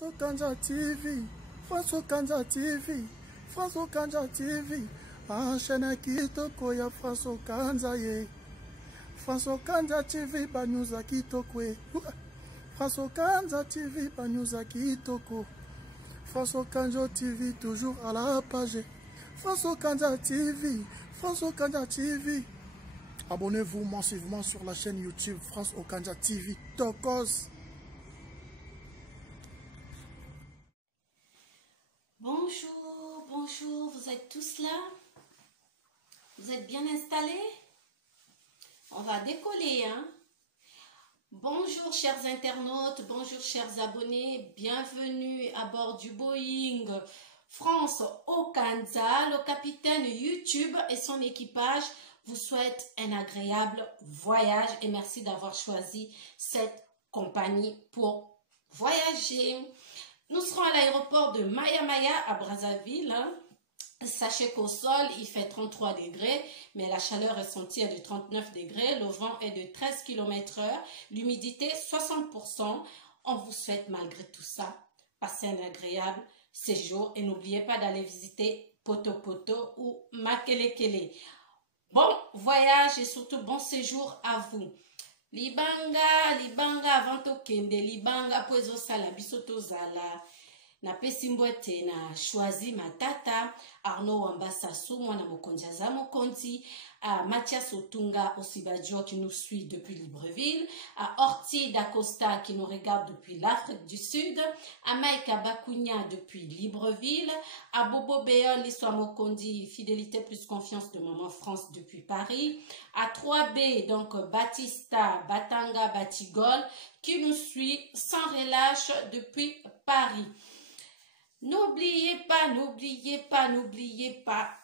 Okanja TV, France Okanja TV, France Okanja TV. Chaîne kitoko ya France Okanja ye. France Okanja TV banyuza kitoko ye. France Okanja TV banyuza kitoko. France Okanja TV toujours à la page. France Okanja TV, France Okanja TV. Abonnez-vous massivement sur la chaîne YouTube France Okanja TV Tokos. Bonjour, bonjour, vous êtes tous là? Vous êtes bien installés? On va décoller, hein? Bonjour chers internautes, bonjour chers abonnés, bienvenue à bord du Boeing France Okanja. Le capitaine YouTube et son équipage vous souhaitent un agréable voyage et merci d'avoir choisi cette compagnie pour voyager. Nous serons à l'aéroport de Maya Maya à Brazzaville. Sachez qu'au sol, il fait 33 degrés, mais la chaleur ressentie est de 39 degrés. Le vent est de 13 km/h. L'humidité, 60%. On vous souhaite malgré tout ça, passer un agréable séjour. Et n'oubliez pas d'aller visiter Poto Poto ou Makelekele. Bon voyage et surtout bon séjour à vous. Libanga avant tokende libanga po ezosala biso tozala na pesi mbwete na choisi matata Arnaud Wambasasu mwana mokonzi aza mokonzi à Mathias Otunga Osibadio qui nous suit depuis Libreville, à Orti Dacosta qui nous regarde depuis l'Afrique du Sud, à Maïka Bakunya depuis Libreville, à Bobo Béol l'Histoire Mokondi, Fidélité plus confiance de Maman France depuis Paris, à 3B donc Batista Batanga Batigol qui nous suit sans relâche depuis Paris. N'oubliez pas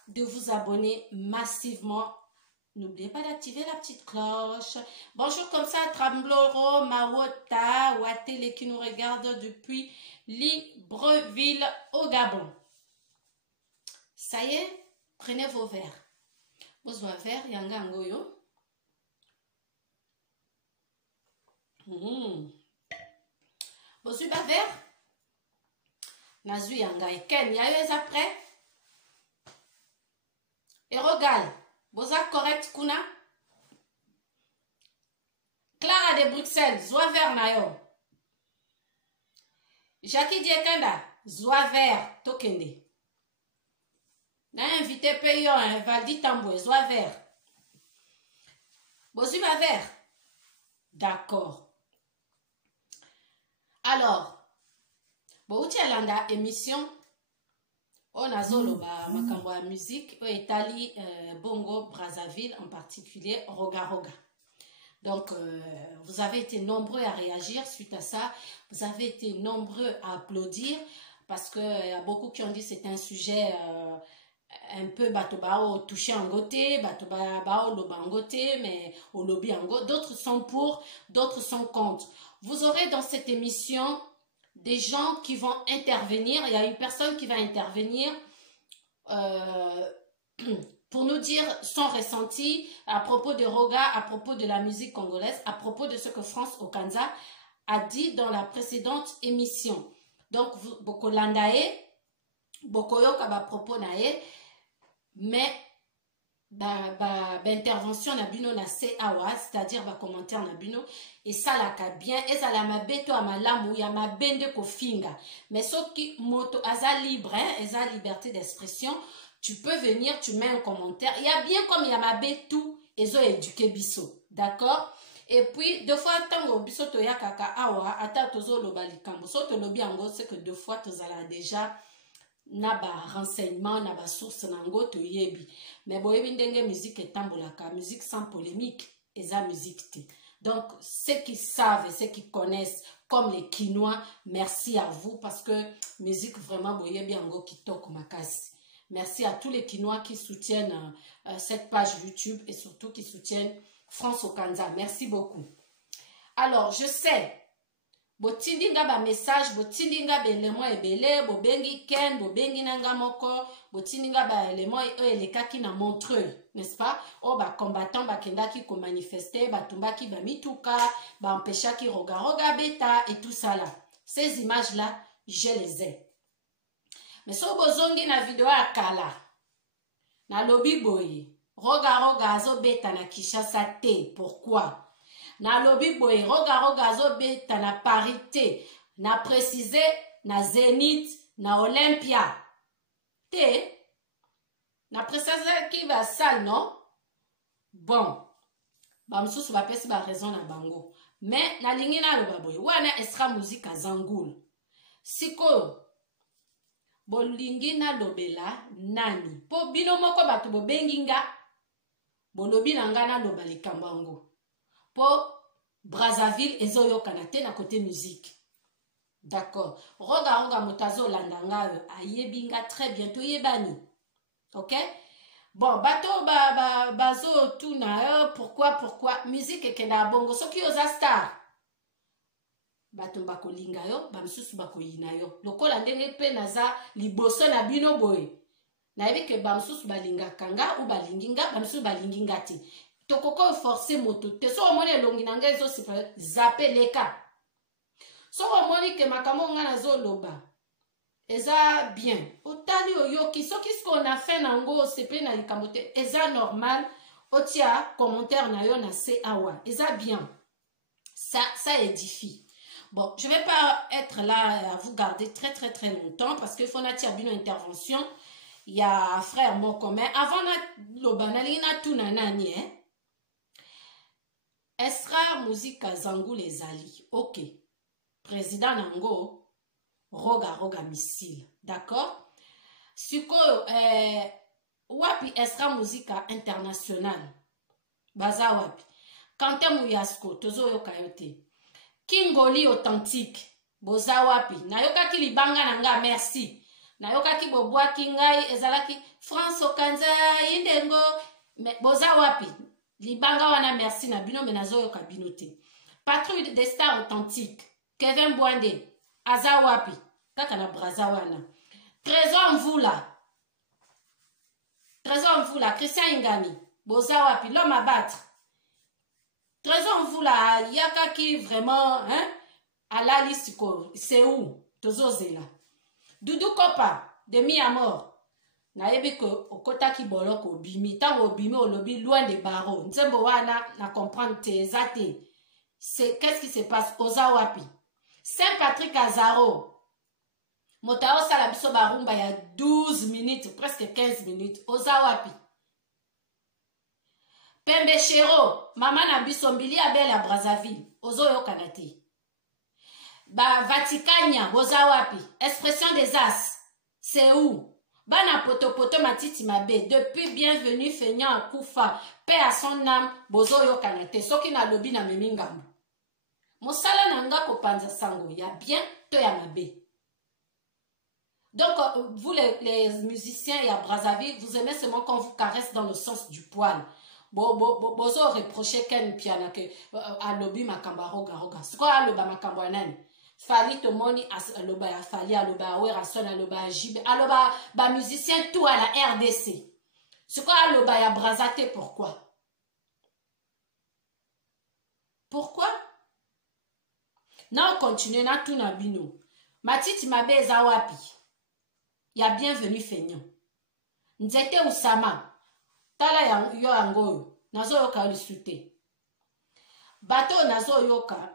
de vous abonner massivement. N'oubliez pas d'activer la petite cloche. Bonjour comme ça à Trambloro, Mawota, Watele qui nous regarde depuis Libreville au Gabon. Ça y est, prenez vos verres. Vos verres, yanga ngoyo. Vos verres. Nazu yanga eken, yayo après. Et regarde, boza correct kuna. Clara de Bruxelles, zwa vert na yo. Jackie Diekanda, zwa vert, tokende. Na invité payon, Valdi Tamboué, zwa vert. Bozu va vert. D'accord. Alors, Bouti alanda émission on a zoloba makambo ya musique au Italie Bongo Brazzaville en particulier Roga Roga. Donc vous avez été nombreux à réagir suite à ça, vous avez été nombreux à applaudir parce que y a beaucoup qui ont dit c'est un sujet un peu batobao touché en côté, batobao loba en côté, mais au lobby en côté. D'autres sont pour, d'autres sont contre. Vous aurez dans cette émission des gens qui vont intervenir. Il y a une personne qui va intervenir pour nous dire son ressenti à propos de Roga, à propos de la musique congolaise, à propos de ce que France Okanja a dit dans la précédente émission. Donc, Boko Landae, Boko Yoka ba propos nae, mais intervention na bino na awa, c'est-à-dire commentaire na bino et ça la ka bien et ça la mabeto a malamu ya mabende ko finga mais sauf qui moto aza libre hein, eza liberté d'expression, tu peux venir, tu mets un commentaire, il y a bien comme il y a mabetu ezo éduquer biso, d'accord. Et puis deux fois tango biso to ya kaka awa ata tozo loba likambo so to lobi ango, c'est que deux fois tozala déjà naba renseignement naba source nango to yebi mais boyebi ndenge musique etambolaka, musique sans polémique eza musique te. Donc ceux qui savent et ceux qui connaissent comme les Kinois, merci à vous parce que musique vraiment boyebi ango kitoko makasi. Merci à tous les Kinois qui soutiennent cette page YouTube et surtout qui soutiennent France Okanja. Merci beaucoup. Alors je sais botindinga ba message, botindinga ba élément ebele, bobengi ken, bobengi nanga moko, botindinga ba élément elekaki na Montreuil, n'est-ce pas? Oh ba combattant ba kendaki ko manifester, ba tumbaki ba mituka, ba empêchaki Roga Roga beta et tout ça là. Ces images là, je les ai. Mais so bozongi na video ya kala na lobi boye roga azobeta na Kinshasa te. Pourquoi? Na lobi boye roga azobeta na Paris te, na préciser na Zénith na Olympia te, na préciser ki va sale, non? Bon, ba msusu ba pesi ba raison na bango. Mais na lingi na loba boye wana Esra Musique Azangul. Sikoyo bolingi na lobela nani? Po bino moko bato bobengi nga bolobi na nga na loba likambo yango. Po Brazzaville ezoyokana te na côté musique. D'accord. Roga motazo landa nga ayebi nga très bientôt yebani. OK? Bon, bato bazo tuna pourquoi musique ekenda bongo soki oza star. Bato bakolinga yo, bamsusu bakoyina yo. Lokola ndenge pe naza liboso na bino boye. Na yebi ke bamsusu balinga kanga ou balinginga, bamsusu balinginga te. Tokoko forcer moto te. So omoni elongi na nga ezo sipa zape leka. So omoni ke makamo nga nazo loba. Eza bien. Otali oyoki. Soki ce qu'on a fait nango sepe na likamote. Eza normal. Otia commentaire na yo na se awa. Eza bien. Ça édifie. Bon, je ne vais pas être là à vous garder très longtemps parce qu'il faut natir une intervention. Il y a frère mon commun. Avant l'obanali na tout nanani, hein. Esra Musique Azangul ezali. OK. Président nango roga missile. D'accord? Suko wapi Esra Musique International. Baza wapi. Kante Muyasko tozo yokayote. Kingoli authentique. Boza wapi. Nayoka ki libanga nanga merci. Nayoka ki bobwa kingai ezalaki France Okanza indengo. Boza wapi. Libanga wana merci na bino menazo yoka binote. Patrouille des stars authentiques. Kevin Bwande. Aza wapi. Kaka na braza wana. Trésor Mvula. Christian Ingani. Boza wapi. L'homme à battre. Trésor Mvula, yaka ki vraiment, hein, à la liste, c'est où? Tozozela. Doudou Kopa, de mi à mort. Na yebi ko okota ki boloko obimi. Tango obimi olobi loin des barreaux. Nzembo wana na comprendre tes athées. Qu'est-ce qui se passe? Oza wapi. Saint-Patrick Azaro. Motao salabiso barumba ya 12 minutes, presque 15 minutes. Oza wapi. Pembe Chero, maman na biso mbili abel à Brazzaville, ozo yo kanate. Ba Vaticania, boza wapi. Expression des As, c'est où? Bana poto matiti mabe, depuis bienvenue feignant à Koufa, paix à son âme, bozo yo kanate. Soki na lobi na memingambo. Mosala nanga kopanza sango, ya bien, to ya mabe. Donc, vous les musiciens et à Brazzaville, vous aimez seulement qu'on vous caresse dans le sens du poil. Bozo reproché ken piana que alobi makamba roga. C'est quoi aloba makamba nani? Fali tomoni aloba ya fali aloba wera son aloba jibe aloba ba musicien tout à la RDC. C'est quoi aloba ya Brazzate? Pourquoi? Na on continue na tout na bino. Matiti mabe za wapi? Ya bienvenue feignant. Nzete Usama. Tala ya yo angoyo. Nazo yoka yolisute. Bato nazo yoka.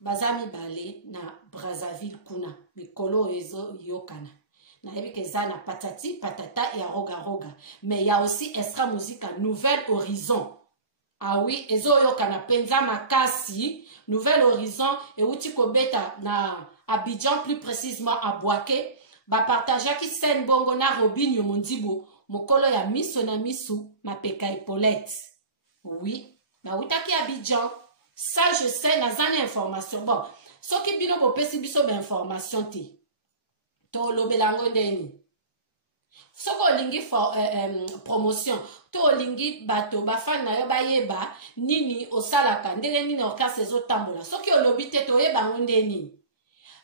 Bazami bale na Brazzaville kuna. Mikolo ezo yokana. Na yebike zana patati patata ya roga. Mais il y a aussi Esra Musique Nouvel Horizon. Ah oui, ezo yokana penza makasi. Nouvel Horizon. Et uti kobeta na Abidjan, plus précisément à Boaké. Ba partager ki sen bongo na Robinho Mondibo. Mokolo ya miso na misu, ma peka Paulette. Oui, ba witaki Abidjan. Ça, je sais, na zane information. Bon, so ki bino bo pesi biso ba information te. To lobelango deni. So ko lingi for promotion. To lingi bato, ba fan na yo ba yeba, nini osalaka, ndenge nini okase zo tambola. So ki olobite to yeba ngondeni.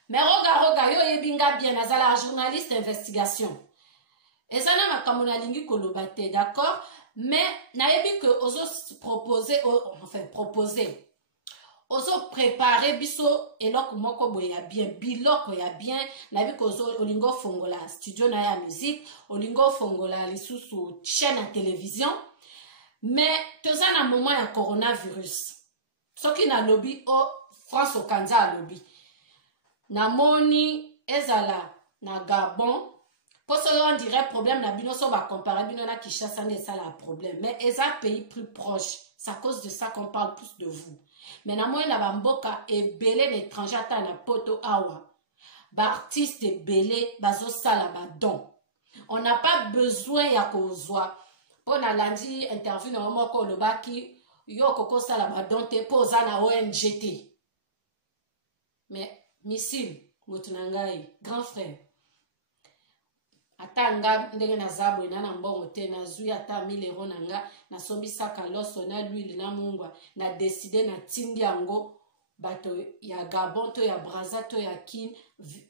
Mais roga, yo yebinga bien, nazala journaliste d'investigation. Et ça n'a pas comme lingi kolobate, d'accord? Mais naebi que oso proposer. ozo préparer biso eloko moko boye ya bien, biloko ya bien, na bi kozo olingo fongola studio na ya musique, olingo fongola lisusu chaîne à télévision, mais toza na moment ya coronavirus. Soki na lobby o France Okanza a lobby. Na moni ezala na Gabon. Pour ce on dirait problème na bino so ba comparer bino na Kinshasa ne ça la problème, mais eza pays plus proche. C'est à cause de ça qu'on parle plus de vous. Mais na moi na bamboka ebele l'étranger ata na poto awa. Ba artiste ebele bazo sala ba don. On n'a pas besoin ya kozwa. Pour na lundi interview na moko lobaki yo koko sala ba don te poza na ONGT. Mais missile mutunangai grand frère. Ata nga ndenge na zabo ina na mbongo te na zui ata 1000 € na nga na sombisaka loso na l'huile na mungwa na décider na tindi yango bato ya Gabon to ya Brazza to ya Kin,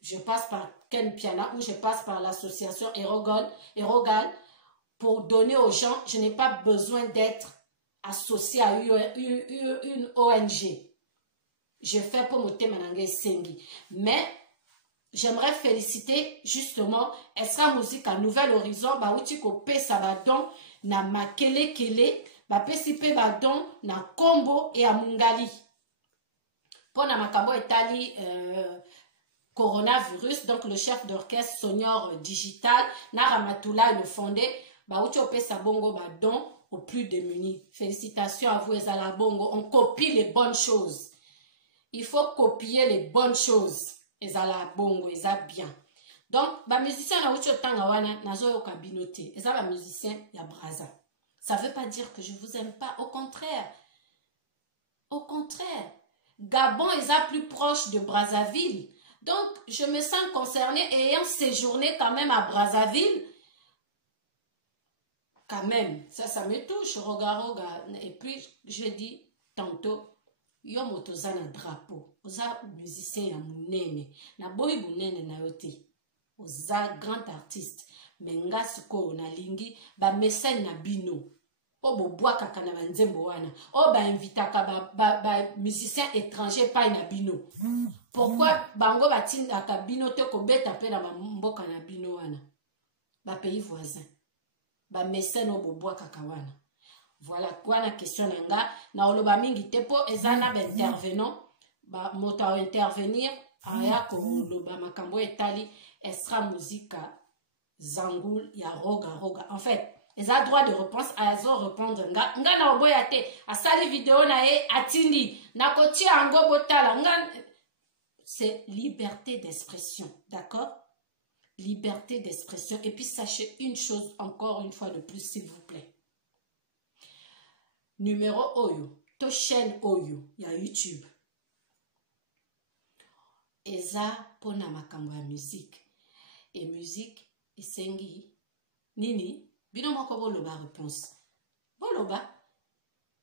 je passe par Ken Piana ou je passe par l'association Erogal pour donner aux gens. Je n'ai pas besoin d'être associé à une ONG. Je fais pour monter manangé sengi, mais j'aimerais féliciter justement Esra Musique à Nouvel Horizon, ba uti ko pesa ba don na makele kele, ba pesipe ba don na Kombo et à Mungali. Pour na makambo etali coronavirus, donc le chef d'orchestre sonore digital, na Ramatoula le fondé, ba uti ko pesa bongo ba don aux plus démunis. Félicitations à vous Ezala Bongo, on copie les bonnes choses. Il faut copier les bonnes choses. Ezala bongo, eza bien. Donc, ba musicien na ucho tanga wana nazo yo kabinote. Eza ba musicien ya Brazza. Ça veut pas dire que je vous aime pas, au contraire. Au contraire. Gabon eza plus proche de Brazzaville. Donc, je me sens concernée ayant séjourné quand même à Brazzaville. Quand même, ça me touche, roga. Et puis, je dis tantôt, yo motoza na drapeau, oza musicien ya munene, na boy munene na yote, oza grand artiste, menga siko na lingi, ba mécène na bino, o bo boaka kana banzembo wana, o ba invitaka ba musicien étranger pa na bino. Pourquoi bango batinda ka bino te ko beta pe na mboka na bino wana? Ba pays voisin, ba mécène o bo boaka kawana. Voilà quoi la question nanga na oloba mingi tepo ezana ba intervenant ba moto a intervenir aya ko loba makambo etali Esra Musica Zangoul ya roga en fait ils ont droit de réponse à répondre nga na oboya te asali vidéo na e atindi na koti ango botala nga. C'est liberté d'expression, d'accord? Liberté d'expression. Et puis sachez une chose encore une fois de plus s'il vous plaît. Numéro Oyo, to chaîne Oyo, ya YouTube. Eza pona makambo ya musique. Et musique, esengi, nini, bino moko boloba réponse. Boloba.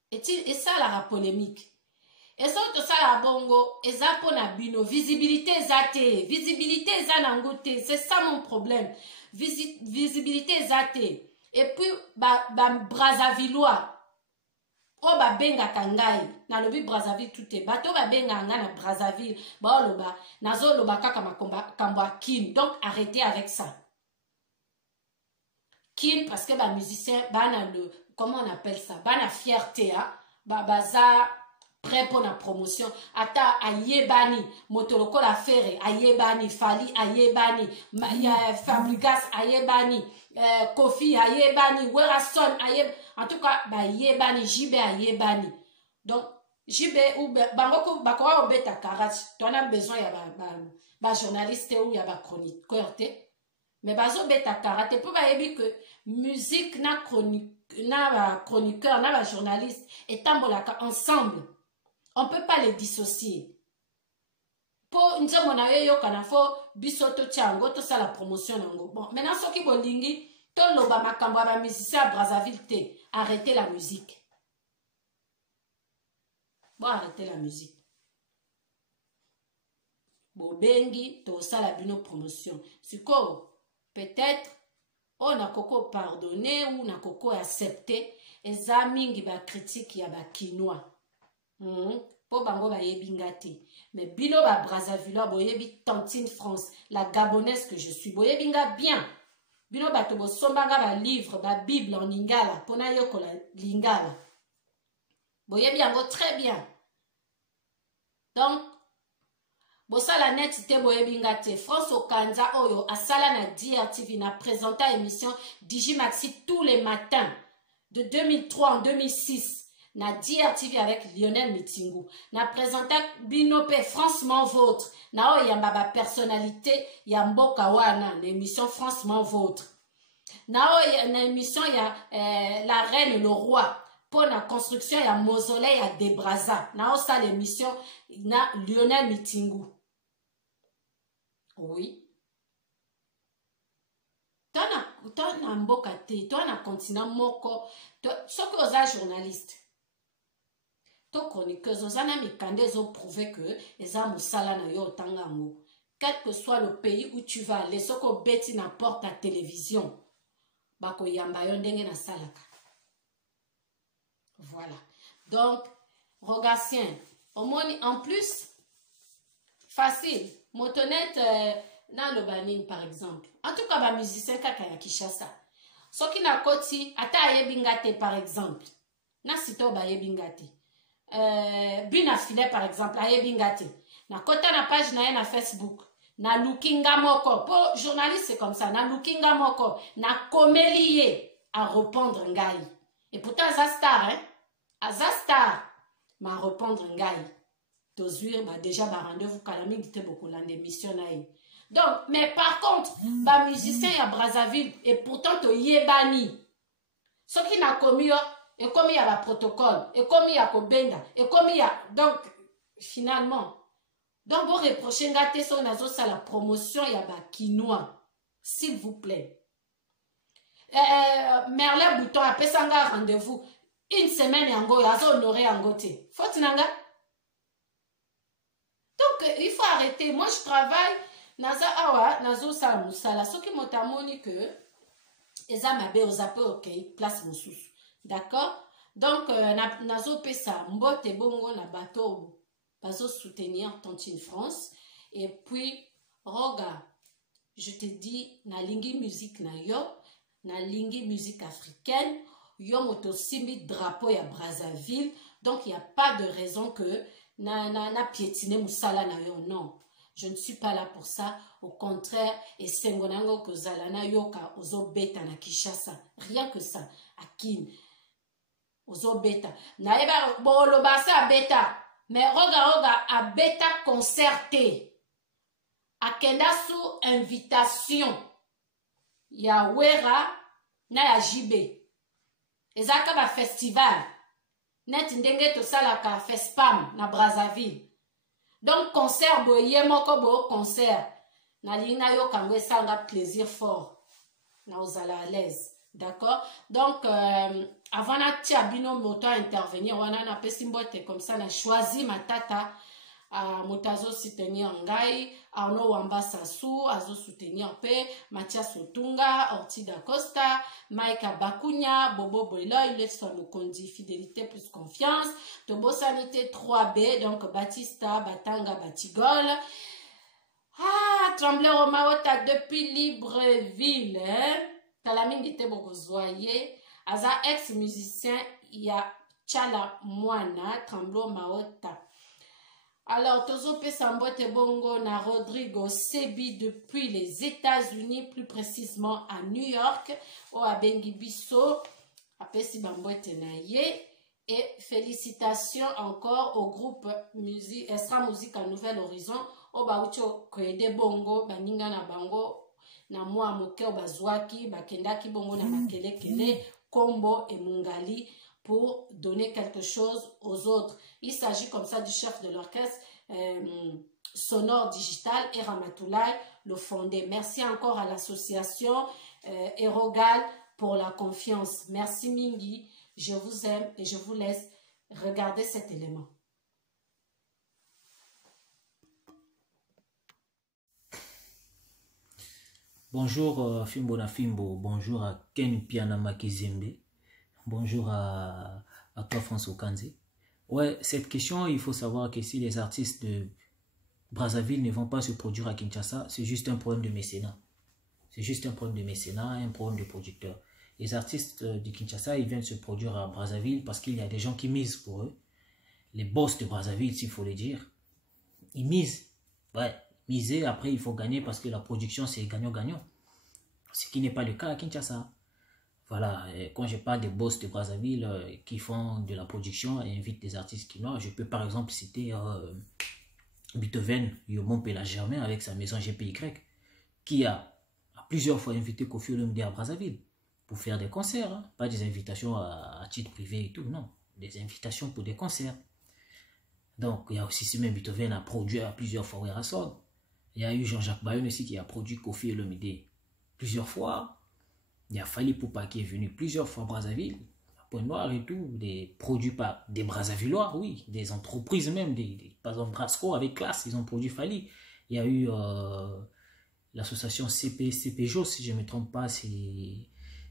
Et ça la polémique. Et ça to ça la bongo, eza pona bino, visibilité zate, visibilité zanangote, c'est ça mon problème. Visibilité zate. Et puis, Brazzavillois. O ba benga kangai na lobi Brazzaville tout est bato ba benga nga na Brazzaville ba loba nazo loba kaka makomba kambwa Kin. Donc arrêtez avec ça. Kin parce que ba musicien ba na le comment on appelle ça, ba na fierté hein, ba baza prêt pour la promotion ata ayebani motoloko la fere ayebani Fali ayebani Fabrigas ayebani Kofi ayebani Werason ayebani. En tout cas, ba yebani, jibe a yebani. Donc, jibe ou bangoko bakwa obeta karach. Tu as besoin ya ba journaliste ou ya ba chroniqueur te. Mais bazo beta karate pour ba yebi que musique na chroniqueur na ba journaliste et tambolaka ensemble. On peut pas les dissocier. Pour nzemo na yo kana fo bisoto tiango to ça la promotion nango. Bon, maintenant soki bolingi to loba makambo ba musicien à Brazzaville te. Arrêtez la musique. Bon, arrêtez la musique. Bon, bengi, to ça la bino promotion. Siko, peut-être, on a koko pardonné ou na koko accepté. Et ça, mingi ba critique ya ba kinois. po bango bayebi nga te. Mais bino ba Brazzaville boyebi Tantine France, la Gabonaise que je suis, boyebi nga bien. Bino bato bosomba nga ba livre, ba Bible en lingala, pona yokola lingala. Boyebi yango très bien. Donc, bosala net te boyebi nga te. France Okanza oyo asala na DRTV na présenta émission Digimaxi tous les matins de 2003 en 2006. Na DRTV avec Lionel Mitingu. Na présenta Binope Francement Vôtre. Na o yamba ba personnalité ya mboka wana l'émission Francement Vôtre. Na o na émission ya la reine le roi. Pour la construction ya mausolée ya Debraza. Na o sa l'émission na Lionel Mitingu. Oui. Toi na mboka te, toi na continent moko, soko oza journaliste. To chroniqueuse, ozana mikande ont prouvé que les âmes sala na yo tangango. Quel que soit le pays où tu vas, les soko beti n'importe ta télévision. Bako yamba yo ndenge na salaka. Voilà. Donc, Rogatien, en plus, facile. Motonette dans le banin, par exemple. En tout cas, ba musicien kaka ya Kishasa. Soki na koti, ata ayebingate, par exemple. Na sito ba yebingate. Bina filet par exemple ayebingate na kota na page na ye na Facebook na lukinga moko po journaliste c'est comme ça na lukinga moko na komeli à répondre ngai et pourtant Azastar ma répondre ngai tozuir ba déjà ba rendez-vous kalami gite beaucoup la émission na ye. Donc mais par contre ba musicien ya Brazzaville et pourtant to yebani ce qui n'a commis et comme il y a la protocole, et comme il y a Kobenda, et comme il y a... Donc, finalement, donc vous reprochez ngate son nazo sa la promotion, il y a ba quinoa, s'il vous plaît. Merle Bouton a pesanga rendez-vous une semaine yango, yazo honoré angote. Faut nanga? Donc, il faut arrêter. Moi, je travaille, naza awa, nazo sa musala, ce qui m'a tamoni que, eza mabe ozape ok, place moussous. D'accord? Donc, nazo pesa mbote bongo na bateau bazo soutenir Tantine France. Et puis, roga, je te dis, na lingi musique na yo, na lingi musique africaine, yo moto simbi drapeau ya Brazzaville. Donc, il n'y a pas de raison que na piétiner moussala na yo. Non, je ne suis pas là pour ça. Au contraire, et sengonango ko zalana yoka ozo beta na Kishasa. Rien que ça. Akin. Ozo beta. Naeba bolo basa beta. Mais roga a beta concerté. Akenda sous invitation. Ya wera na ya jibe. Ezaka ba festival. Net ndenge to salaka fespam na Brazzaville. Donc concert boye moko bo concert. Na lina yo kangwe sanga plaisir fort. Na ozala à l'aise. D'accord? Donc, avant na tiabino moto intervenir, wana na pesimbote comme ça, na choisi ma tata, motazo soutenir ngai, Arnaud Wamba Sassou, azo soutenir pe, Mathias Otunga, Orti da Costa, Mike Bakunya, Bobo Boila, il est sur le condi, fidélité plus confiance, Tobo Sanité 3B, donc Batista, Batanga, Batigol, Tremblay Romaota depuis Libreville, hein? Talamingi te bogozoye, aza ex-musicien, il y a Tchala Moana, Tremblo Maota. Alors, Tozo Pesambote Bongo na Rodrigo Sebi depuis les États-Unis, plus précisément à New York, au Abengi Bisso, à Pesi Bambote Naye. Et félicitations encore au groupe Extra Musique à Nouvel Horizon, au Baucho Koede Bongo, Baninga na Bango. Na mwa moke bazwaki bakendaki bongo na makelekele Kombo et Mungali pour donner quelque chose aux autres. Il s'agit comme ça du chef de l'orchestre sonore digital et Ramatoulaye le fondé. Merci encore à l'association Erogal pour la confiance. Merci Mingi, je vous aime et je vous laisse regarder cet élément. Bonjour Fimbo na Fimbo, bonjour à Ken Piana Makizembe, bonjour à toi François Okanze, Ouais, cette question, il faut savoir que si les artistes de Brazzaville ne vont pas se produire à Kinshasa, c'est juste un problème de mécénat. C'est juste un problème de mécénat, un problème de producteur. Les artistes de Kinshasa, ils viennent se produire à Brazzaville parce qu'il y a des gens qui misent pour eux. Les boss de Brazzaville, s'il faut le dire, ils misent. Ouais, miser, après il faut gagner parce que la production c'est gagnant-gagnant. Ce qui n'est pas le cas à Kinshasa. Voilà, quand je parle des boss de Brazzaville qui font de la production et invitent des artistes quinois, je peux par exemple citer Beethoven Yomon Pela Germain avec sa maison GPY qui a plusieurs fois invité Koffi Olomide à Brazzaville pour faire des concerts, hein. Pas des invitations à titre privé et tout, non, des invitations pour des concerts. Donc il y a aussi ce même Beethoven a produit à plusieurs fois Werason. Il y a eu Jean-Jacques Bayonne aussi qui a produit Koffi Olomide plusieurs fois. Il y a Fally Ipupa qui est venu plusieurs fois à Brazzaville, à Pointe-Noire et tout, des produits par des Brazzavillois, oui, des entreprises même, par exemple Brasco avec classe, ils ont produit Fally. Il y a eu l'association CPJO, si je ne me trompe pas, c'est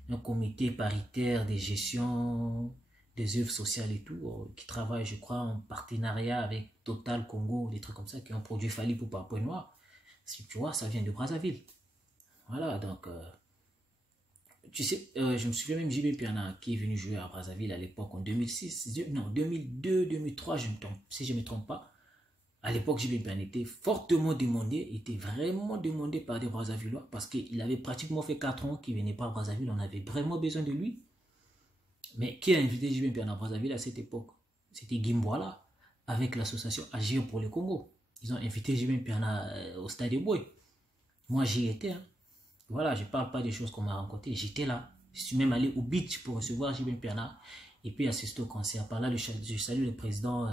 un comité paritaire de gestion des œuvres sociales et tout, qui travaille, je crois, en partenariat avec Total Congo, des trucs comme ça, qui ont produit Fally Ipupa à Pointe-Noire. Si tu vois, ça vient de Brazzaville. Voilà, donc... tu sais, je me souviens même JB Piana qui est venu jouer à Brazzaville à l'époque en 2006, non 2002, 2003, si je ne me trompe pas. À l'époque, JB Piana était fortement demandé, était vraiment demandé par des Brazzavillois parce qu'il avait pratiquement fait 4 ans qu'il ne venait pas à Brazzaville, on avait vraiment besoin de lui. Mais qui a invité JB Piana à Brazzaville à cette époque? C'était Gimboala avec l'association Agir pour le Congo. Ils ont invité JB Piana au Stade de Boy. Moi j'y étais, hein. Voilà, je ne parle pas des choses qu'on m'a racontées. J'étais là. Je suis même allé au beach pour recevoir JB Piana et puis assister au concert. Par là, je salue le président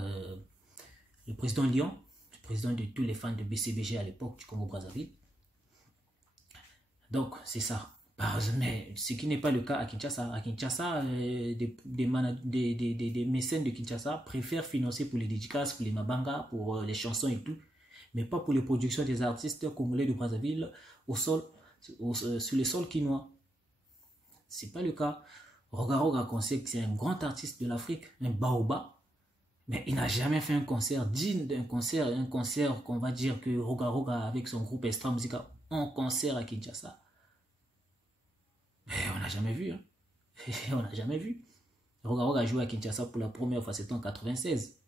Lyon, le président de tous les fans de BCBG à l'époque du Congo-Brazzaville. Donc, c'est ça. Mais ce qui n'est pas le cas à Kinshasa. À Kinshasa, des mécènes de Kinshasa préfèrent financer pour les dédicaces, pour les mabangas, pour les chansons et tout, mais pas pour les productions des artistes congolais de Brazzaville sur les sols quinois. C'est pas le cas. Roga Roga, qu'on sait que c'est un grand artiste de l'Afrique, un baoba, mais il n'a jamais fait un concert digne d'un concert, un concert qu'on va dire que Roga Roga avec son groupe Extra Musica en concert à Kinshasa. Mais on n'a jamais vu, hein. On n'a jamais vu. Roga Roga a joué à Kinshasa pour la première fois, c'était en 96.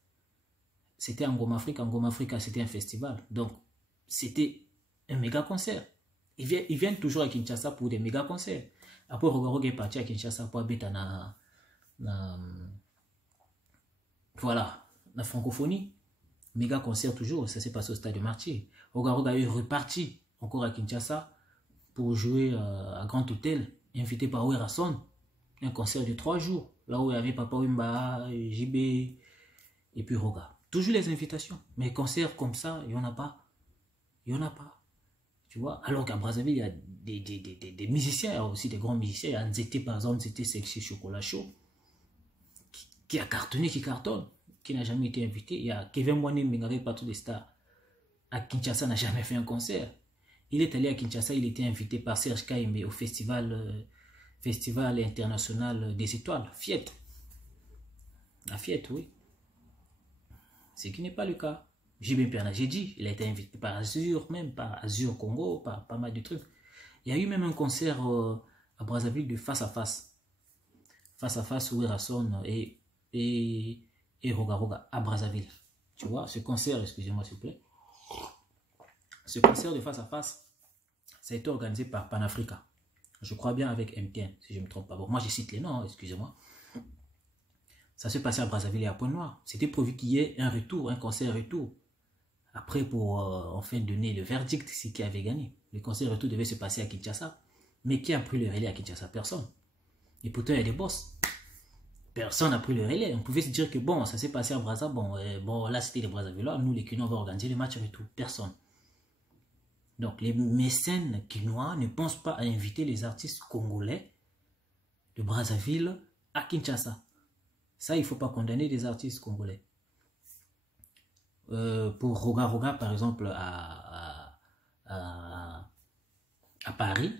C'était en Ngoma Africa. En Ngoma Africa, c'était un festival. Donc, c'était un méga concert. Ils viennent toujours à Kinshasa pour des méga concerts. Après, Roga Roga est parti à Kinshasa pour habiter voilà, la francophonie. Méga concert toujours, ça s'est passé au Stade de Martyr. Roga Roga est reparti encore à Kinshasa pour jouer à Grand Hôtel, invité par Werason. Un concert de 3 jours, là où il y avait Papa Wimba, JB et puis Roga. Toujours les invitations, mais concerts comme ça, il n'y en a pas. Il n'y en a pas. Tu vois, alors qu'à Brazzaville, il y a des musiciens, il y a aussi des grands musiciens. Il y a Nzete, par exemple, Nzete Sexy Chocolat Chaud, qui a cartonné, qui cartonne, qui n'a jamais été invité. Il y a Kevin Mwane Mengare, Partout des Stars, à Kinshasa, n'a jamais fait un concert. Il est allé à Kinshasa, il était invité par Serge Kaimbe au festival international des étoiles, FIET. La FIET, oui. Ce qui n'est pas le cas. JB Piana, j'ai dit, il a été invité par Azur, même par Azur Congo, par pas mal de trucs. Il y a eu même un concert à Brazzaville de face à face. Face à face, Werason et Roga Roga à Brazzaville. Tu vois, ce concert, excusez-moi s'il vous plaît. Ce concert de face à face, ça a été organisé par Panafrica. Je crois bien avec MTN, si je ne me trompe pas. Bon, moi, je cite les noms, excusez-moi. Ça s'est passé à Brazzaville et à Pointe-Noire. C'était prévu qu'il y ait un retour, un concert retour. Après, pour enfin donner le verdict, c'est qui avait gagné. Le concert retour devait se passer à Kinshasa. Mais qui a pris le relais à Kinshasa? Personne. Et pourtant, il y a des boss. Personne n'a pris le relais. On pouvait se dire que bon, ça s'est passé à Brazzaville. Bon, là, c'était les Brazzavillois. Nous, les Quinois, on va organiser le match retour. Personne. Donc, les mécènes quinois ne pensent pas à inviter les artistes congolais de Brazzaville à Kinshasa. Ça, il ne faut pas condamner les artistes congolais. Pour Roga Roga, par exemple, à Paris,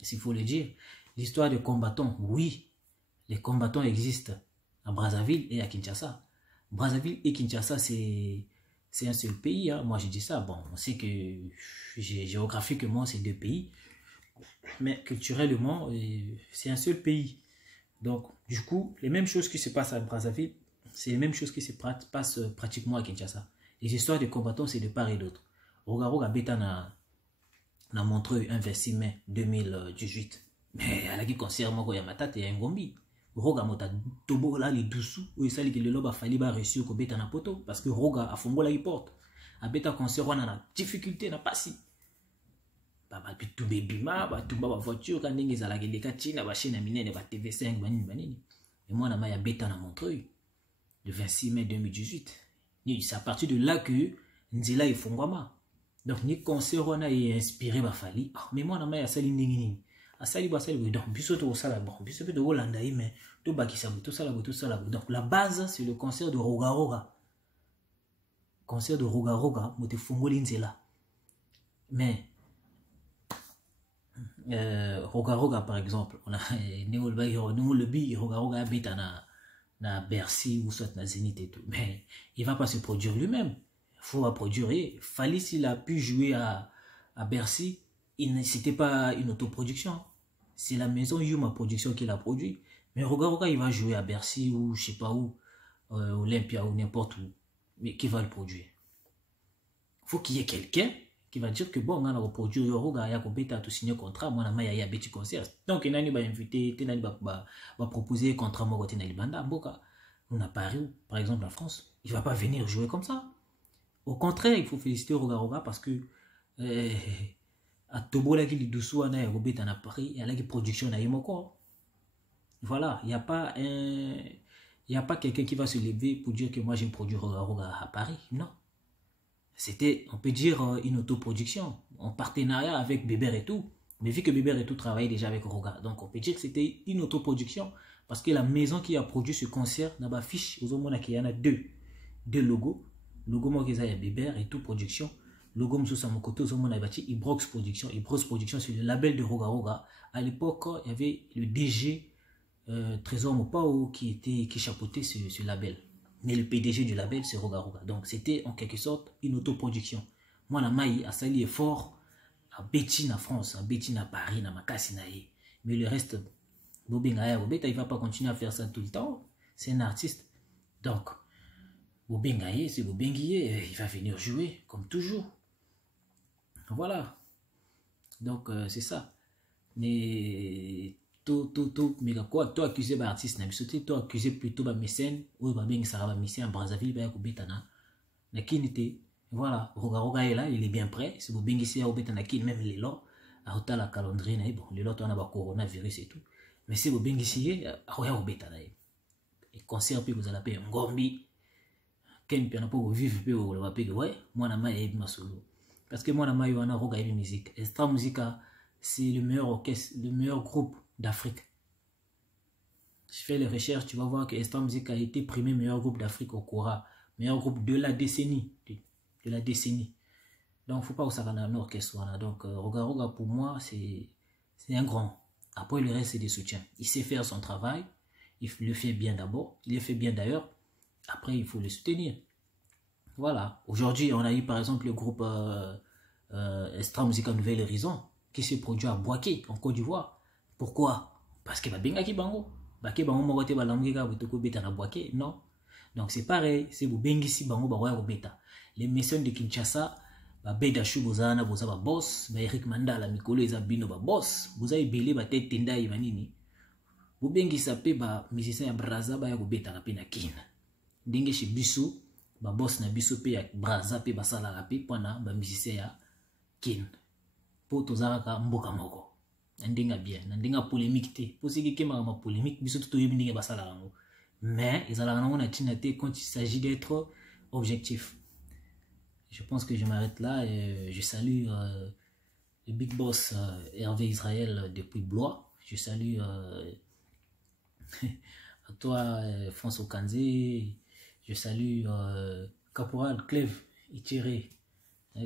s'il faut le dire, l'histoire des combattants, oui, les combattants existent à Brazzaville et à Kinshasa. Brazzaville et Kinshasa, c'est un seul pays. Hein. Moi, je dis ça. Bon, on sait que géographiquement, c'est deux pays. Mais culturellement, c'est un seul pays. Donc, du coup, les mêmes choses qui se passent à Brazzaville, c'est les mêmes choses qui se passent pratiquement à Kinshasa. Les histoires de combattants, c'est de part et d'autre. Roga Beta na Montreuil un 26 mai 2018. Mais à la qui concerne moi, Yamata et Ngombi. Roga mota tobo là les doussous ou ça les le loba fali ba reçu ko beta na poto parce que Roga a fongo la porte. A beta concert on a na difficulté na pas si. Ba bitu bebima ba tumba ba voiture quand ndenge za la geleka tina ba chaîne minene ba TV5 banini. Et moi na ma ya beta na Montreuil le 26 mai 2018. C'est à partir de là que Nzila est fongwama. Donc ni concert on a inspiré ba fali. Mais moi na ma ya sali ndenge asali donc biso to sala bon biso pe de Hollande mais to bakisa to sala donc la base c'est le concert de Roga mote fongoli nzela mais Roga par exemple on a le bi Roga habite na Bercy ou soit na Zénith et tout mais il va pas se produire lui-même faut pas produire Fali s'il a pu jouer à Bercy c'était pas une autoproduction. C'est la maison Yuma Production qui l'a produit. Mais Roga il va jouer à Bercy ou je sais pas où, Olympia ou n'importe où. Mais qui va le produire? Faut qu'il y ait quelqu'un qui va dire que bon, on a produit Roga, il y a compété à tout signer contrat, moi, il y a petit concert. Donc, il y a un invité, il y a proposer contrat, moi, il y a banda, on a Paris, par exemple, en France. Il va pas venir jouer comme ça. Au contraire, il faut féliciter Roga parce que à Tobola qui doucement na Robert en Paris et à la production na Yemoko. Voilà, il n'y a pas quelqu'un qui va se lever pour dire que moi j'ai produit Roga à Paris. Non. C'était, on peut dire, une autoproduction en partenariat avec Bébert et tout. Mais vu que Bébert et tout travaillait déjà avec Roga, donc on peut dire que c'était une autoproduction parce que la maison qui a produit ce concert n'a pas fiche aux hommes qui y en a deux logos. Logo moi qui a Bébert et tout production. Logo Moussa Mokoto, Ibrox Production. Ibrox Production, c'est le label de Roga. À l'époque, il y avait le DG Trésor Mopao qui chapeautait ce label. Mais le PDG du label, c'est Roga. Donc, c'était en quelque sorte une autoproduction. Moi, la maille, à Sali est fort à Bétine, en France, à Bétine, à Paris, à Makassi. Mais le reste, Bobengaya, il ne va pas continuer à faire ça tout le temps. C'est un artiste. Donc, Bobengaye, c'est Bobengaye, il va venir jouer, comme toujours. Voilà. Donc, c'est ça. Mais, mais quoi, toi accusé par artiste, toi accusé plutôt par mécène, ou par bien ça va mécène en Brazzaville, ben Kubetana. Na kinité. Voilà, Roga est là, il est bien prêt. C'est pour bien ici à Kubetana qui même il est là. À hôtel la calendrier, bon, le lot on a pas coronavirus et tout. Mais c'est pour bien ici à Kubetana. Et concert puis vous allez payer un Ngombi. Ken puis on a pas vivre puis on va payer ouais, moi na ma ma solo. Parce que moi na ma yo na Roga et musique. Extra Musica, c'est le meilleur orchestre, le meilleur groupe d'Afrique. Je fais les recherches, tu vas voir que Extra Musica a été primé meilleur groupe d'Afrique au Cora, meilleur groupe de la décennie, de la décennie. Donc faut pas que ça va dans l'orchestre. Donc Roga pour moi c'est un grand. Après le reste c'est des soutiens. Il sait faire son travail, il le fait bien d'abord, il le fait bien d'ailleurs. Après il faut le soutenir. Voilà. Aujourd'hui on a eu par exemple le groupe Extra Musica Nouvelle Horizon qui se produit à Boaké en Côte d'Ivoire. Pourquoi? Parce que Babenga ki bango. Bake bango mogote balamgeka butoko beta na Boaké, non. Donc c'est pareil, c'est Bobengisi bango baroya ko beta. Les messieurs de Kinshasa, ba Beda Chou bozana boza ba boss, ba Eric Mandala mikolo eza bino ba boss, boza ebele ba tete tenda ivanini. Bobengisa pe ba musicien ya Brazza ba ya ko beta na pe na kina. Ndenge chez biso ba boss na biso pe ya Brazza pe basala rapi pona ba musicien ya kin. Po tozaka mboka moko. Ndinga bien, ndinga polémique te. Pour ce qui est ma polémique, biso tout yebi ndinga basala rango. Mais ils allons on a tinate quand il s'agit d'être objectif. Je pense que je m'arrête là et je salue le big boss Hervé Israël depuis Blois. Je salue à toi François Kanzé. Je salue Caporal Clève Itiré.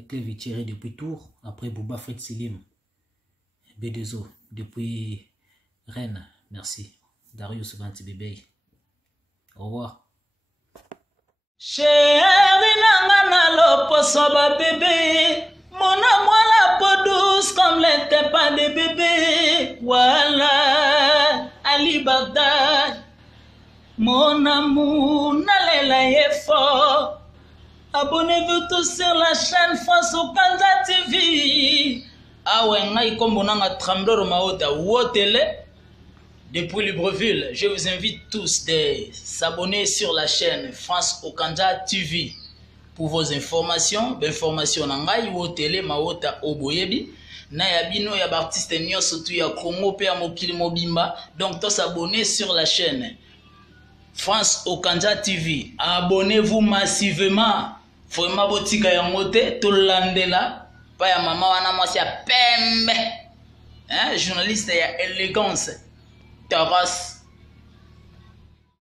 Clève Itiré depuis Tours. Après Bouba Fred Selim. B2O depuis Rennes. Merci. Darius Vanti Bébé. Au revoir. Chéri nanga na loposo ba bébé, mon amour la peau douce comme les pas de bébé. Voilà, Ali Bagdad, mon amour nalela effort. Abonnez-vous tous sur la chaîne France Okanja TV. Ah ouais, ngai kombo nanga Trembler Maota Wotele. Depuis Libreville, je vous invite tous de s'abonner sur la chaîne France Okanja TV pour vos informations. Informations nangai Wotele Maota Oboyebi. Na yabino ya artiste nyo surtout ya Congo pe ya mokili mobimba. Donc tous s'abonner sur la chaîne France Okanja TV. Abonnez-vous massivement. Vraiment botika ya ngote to landela pa ya mama wana mwasi ya pembe. Hein, journaliste ya élégance. Taras